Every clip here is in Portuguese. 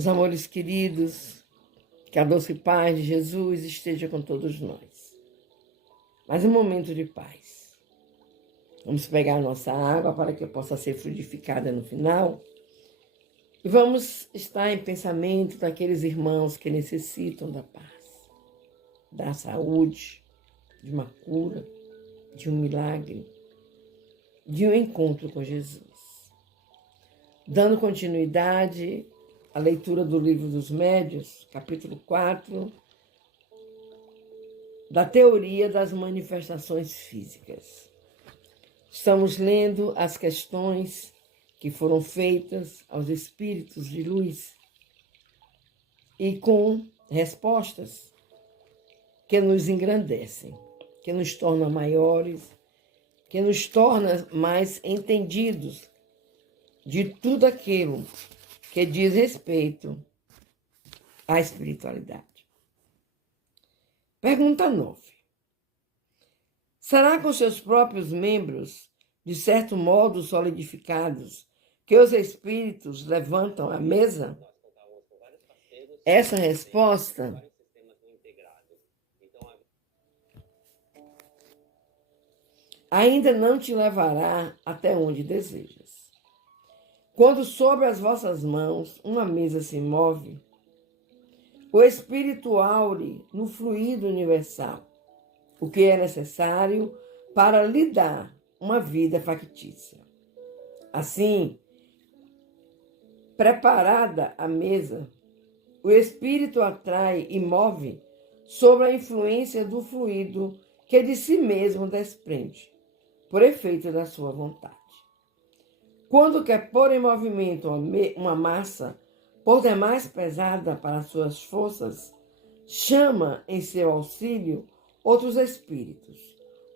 Meus amores queridos, que a doce paz de Jesus esteja com todos nós. Mais um momento de paz. Vamos pegar a nossa água para que possa ser frutificada no final. E vamos estar em pensamento daqueles irmãos que necessitam da paz, da saúde, de uma cura, de um milagre, de um encontro com Jesus. Dando continuidade à leitura do Livro dos Médiuns, capítulo 4, da teoria das manifestações físicas. Estamos lendo as questões que foram feitas aos espíritos de luz e com respostas que nos engrandecem, que nos tornam maiores, que nos tornam mais entendidos de tudo aquilo que diz respeito à espiritualidade. Pergunta 9. Será com seus próprios membros, de certo modo solidificados, que os espíritos levantam a mesa? Essa resposta ainda não te levará até onde desejas. Quando sobre as vossas mãos uma mesa se move, o espírito aure no fluido universal, o que é necessário para lhe dar uma vida factícia. Assim, preparada a mesa, o espírito atrai e move sob a influência do fluido que de si mesmo desprende, por efeito da sua vontade. Quando quer pôr em movimento uma massa por demais pesada para suas forças, chama em seu auxílio outros espíritos,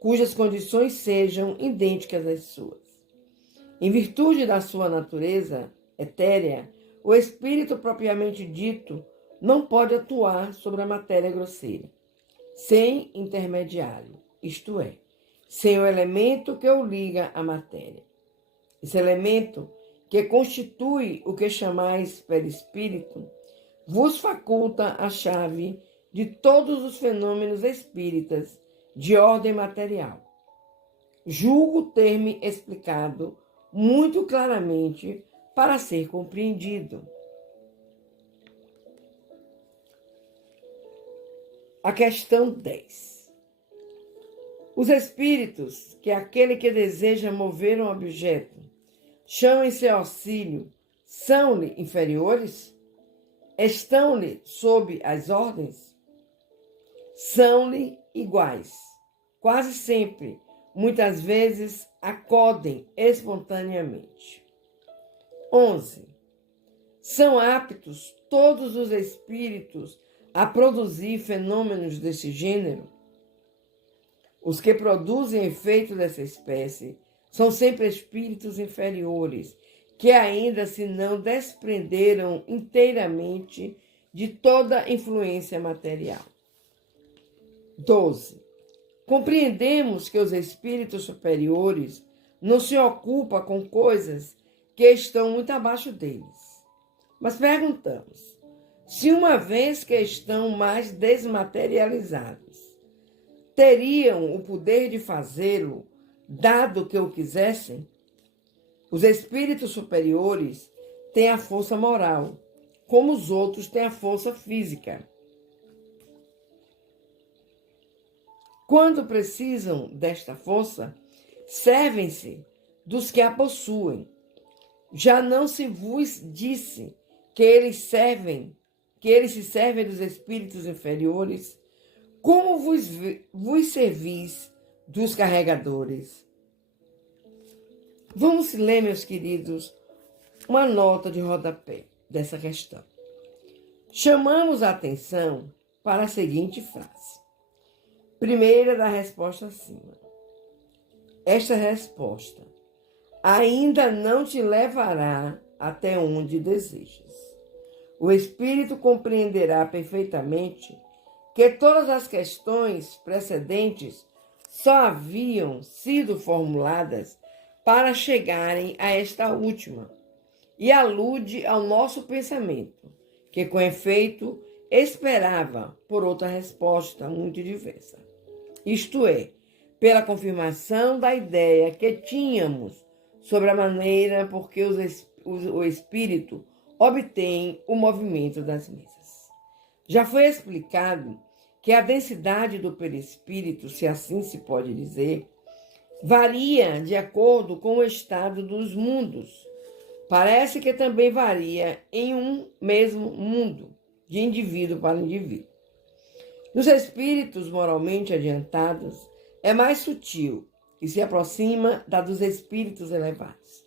cujas condições sejam idênticas às suas. Em virtude da sua natureza etérea, o espírito propriamente dito não pode atuar sobre a matéria grosseira, sem intermediário, isto é, sem o elemento que o liga à matéria. Esse elemento, que constitui o que chamais perispírito, vos faculta a chave de todos os fenômenos espíritas de ordem material. Julgo ter-me explicado muito claramente para ser compreendido. A questão 10. Os espíritos, que aquele que deseja mover um objeto chama em seu auxílio, são-lhe inferiores? Estão-lhe sob as ordens? São-lhe iguais. Quase sempre, muitas vezes, acodem espontaneamente. 11. São aptos todos os espíritos a produzir fenômenos desse gênero? Os que produzem efeito dessa espécie são sempre espíritos inferiores, que ainda se não desprenderam inteiramente de toda influência material. 12. Compreendemos que os espíritos superiores não se ocupam com coisas que estão muito abaixo deles. Mas perguntamos, se uma vez que estão mais desmaterializados, teriam o poder de fazê-lo, dado que o quisessem? Os espíritos superiores têm a força moral, como os outros têm a força física. Quando precisam desta força, servem-se dos que a possuem. Já não se vos disse que eles se servem dos espíritos inferiores? Como vos servis dos carregadores? Vamos ler, meus queridos, uma nota de rodapé dessa questão. Chamamos a atenção para a seguinte frase. Primeira da resposta acima. Esta resposta ainda não te levará até onde desejas. O espírito compreenderá perfeitamente que todas as questões precedentes só haviam sido formuladas para chegarem a esta última, e alude ao nosso pensamento, que com efeito esperava por outra resposta muito diversa. Isto é, pela confirmação da ideia que tínhamos sobre a maneira por que o espírito obtém o movimento das mesas. Já foi explicado que a densidade do perispírito, se assim se pode dizer, varia de acordo com o estado dos mundos. Parece que também varia em um mesmo mundo, de indivíduo para indivíduo. Nos espíritos moralmente adiantados, é mais sutil e se aproxima da dos espíritos elevados.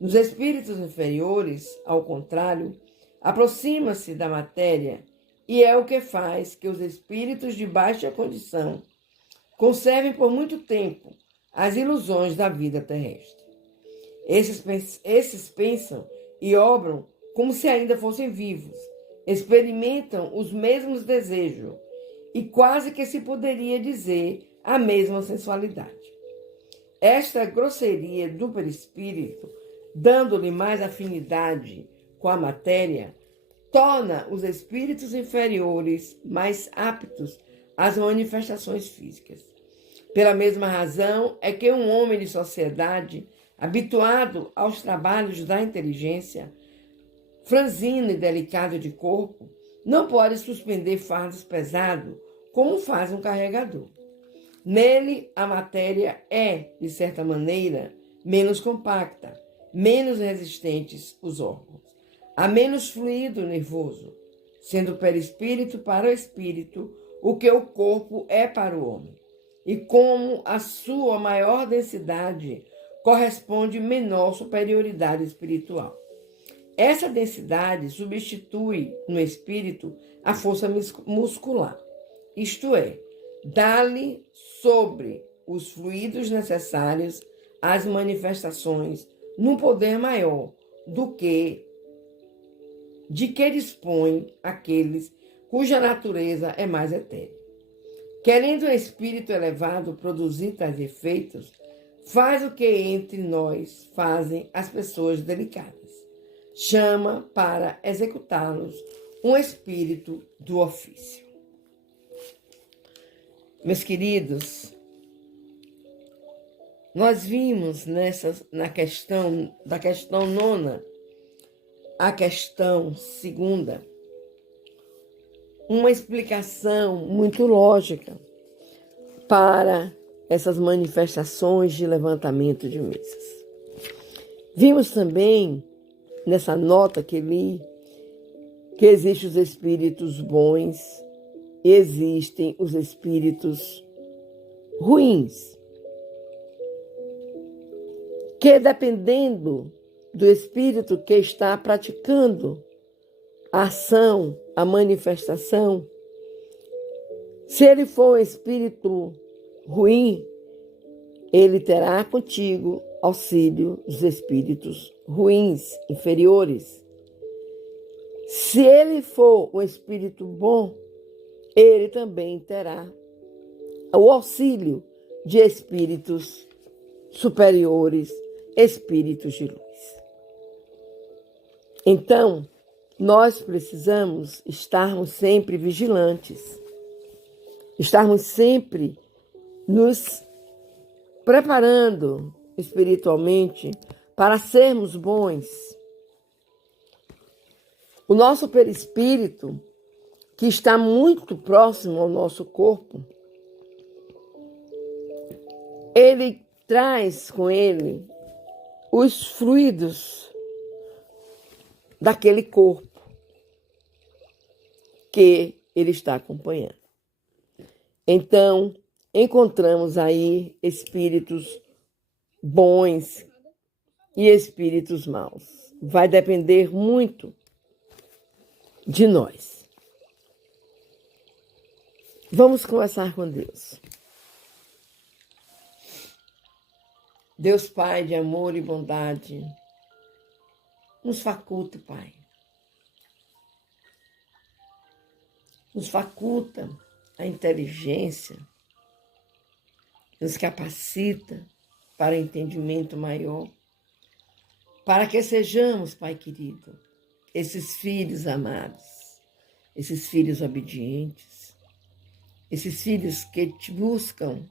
Nos espíritos inferiores, ao contrário, aproxima-se da matéria e é o que faz que os espíritos de baixa condição conservem por muito tempo as ilusões da vida terrestre. Esses pensam e obram como se ainda fossem vivos, experimentam os mesmos desejos e quase que se poderia dizer a mesma sensualidade. Esta grosseria do perispírito, dando-lhe mais afinidade com a matéria, torna os espíritos inferiores mais aptos às manifestações físicas. Pela mesma razão é que um homem de sociedade, habituado aos trabalhos da inteligência, franzino e delicado de corpo, não pode suspender fardos pesados como faz um carregador. Nele, a matéria é, de certa maneira, menos compacta, menos resistentes os órgãos. Há menos fluido nervoso, sendo o perispírito para o espírito o que o corpo é para o homem. E como a sua maior densidade corresponde menor superioridade espiritual. Essa densidade substitui no espírito a força muscular, isto é, dá-lhe sobre os fluidos necessários às manifestações num poder maior do que de que dispõem aqueles cuja natureza é mais etérea. Querendo o espírito elevado produzir tais efeitos, faz o que entre nós fazem as pessoas delicadas. Chama para executá-los um espírito do ofício. Meus queridos, nós vimos na questão da questão 9ª à questão 2ª uma explicação muito lógica para essas manifestações de levantamento de mesas. Vimos também, nessa nota que li, que existem os espíritos bons e existem os espíritos ruins, que dependendo do espírito que está praticando a ação, a manifestação, se ele for um espírito ruim, ele terá contigo auxílio dos espíritos ruins, inferiores. Se ele for um espírito bom, ele também terá o auxílio de espíritos superiores, espíritos de luz. Então, nós precisamos estarmos sempre vigilantes, estarmos sempre nos preparando espiritualmente para sermos bons. O nosso perispírito, que está muito próximo ao nosso corpo, ele traz com ele os fluidos daquele corpo que ele está acompanhando. Então, encontramos aí espíritos bons e espíritos maus. Vai depender muito de nós. Vamos conversar com Deus. Deus Pai de amor e bondade, nos faculta, Pai. Nos faculta a inteligência, nos capacita para entendimento maior, para que sejamos, Pai querido, esses filhos amados, esses filhos obedientes, esses filhos que te buscam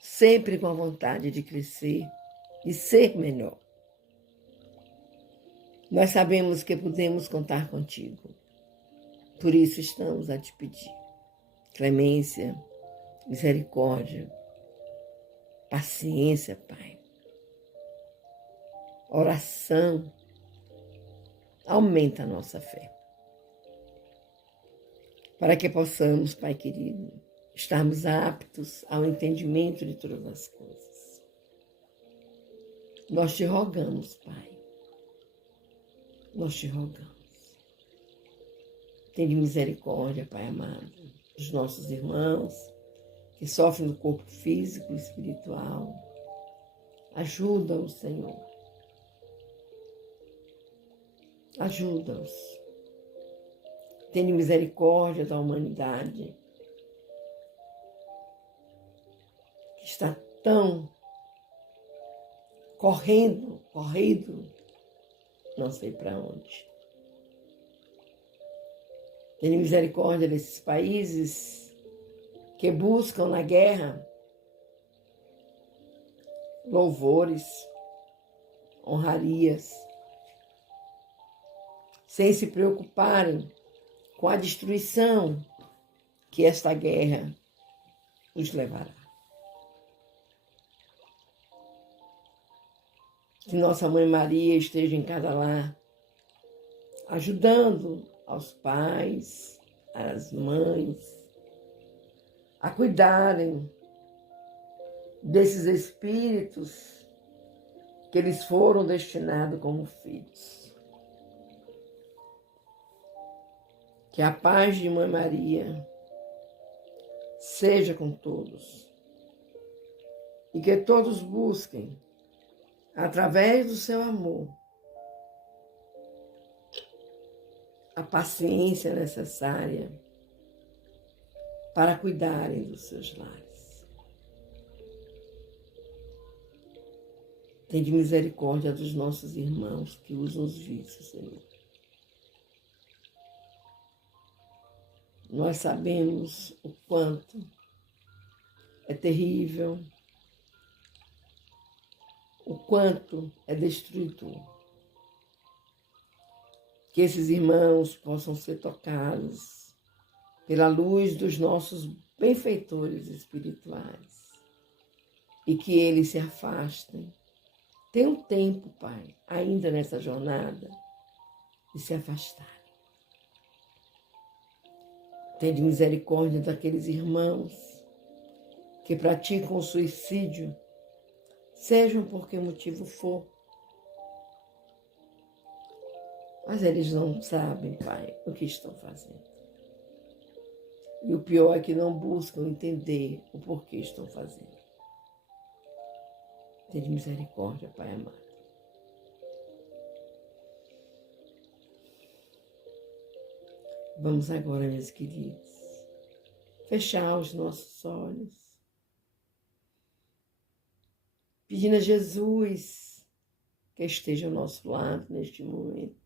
sempre com a vontade de crescer e ser melhor. Nós sabemos que podemos contar contigo. Por isso estamos a te pedir clemência, misericórdia, paciência, Pai. Oração. Aumenta a nossa fé. Para que possamos, Pai querido, estarmos aptos ao entendimento de todas as coisas. Nós te rogamos, Pai. Nós te rogamos. Tenha misericórdia, Pai amado, dos nossos irmãos que sofrem do corpo físico e espiritual. Ajuda-os, Senhor. Ajuda-os. Tenha misericórdia da humanidade que está tão correndo, não sei para onde. Tenha misericórdia desses países que buscam na guerra louvores, honrarias, sem se preocuparem com a destruição que esta guerra os levará. Que Nossa Mãe Maria esteja em cada lar, ajudando aos pais, às mães, a cuidarem desses espíritos que eles foram destinados como filhos. Que a paz de Mãe Maria seja com todos e que todos busquem, através do seu amor, a paciência necessária para cuidarem dos seus lares. Tende misericórdia dos nossos irmãos que usam os vícios, Senhor. Nós sabemos o quanto é terrível, o quanto é destruidor. Que esses irmãos possam ser tocados pela luz dos nossos benfeitores espirituais e que eles se afastem. Tem um tempo, Pai, ainda nessa jornada, de se afastarem. Tende misericórdia daqueles irmãos que praticam o suicídio, sejam por que motivo for. Mas eles não sabem, Pai, o que estão fazendo. E o pior é que não buscam entender o porquê estão fazendo. Tende misericórdia, Pai amado. Vamos agora, meus queridos, fechar os nossos olhos, pedindo a Jesus que esteja ao nosso lado neste momento,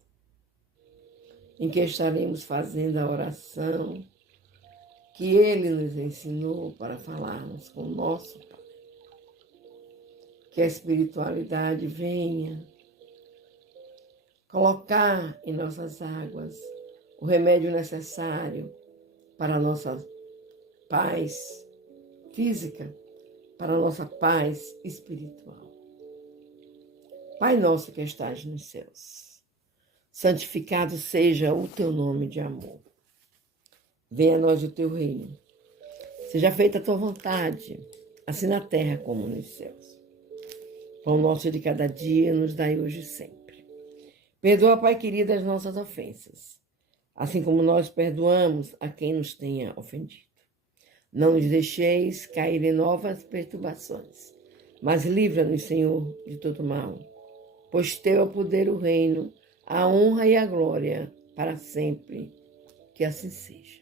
em que estaremos fazendo a oração que Ele nos ensinou para falarmos com o nosso Pai. Que a espiritualidade venha colocar em nossas águas o remédio necessário para a nossa paz física, para a nossa paz espiritual. Pai nosso que estás nos céus, santificado seja o teu nome de amor. Venha a nós o teu reino. Seja feita a tua vontade, assim na terra como nos céus. Pão nosso de cada dia nos dai hoje e sempre. Perdoa, Pai querido, as nossas ofensas, assim como nós perdoamos a quem nos tenha ofendido. Não nos deixeis cair em novas perturbações, mas livra-nos, Senhor, de todo mal. Pois teu é o poder, o reino, a honra e a glória para sempre. Que assim seja.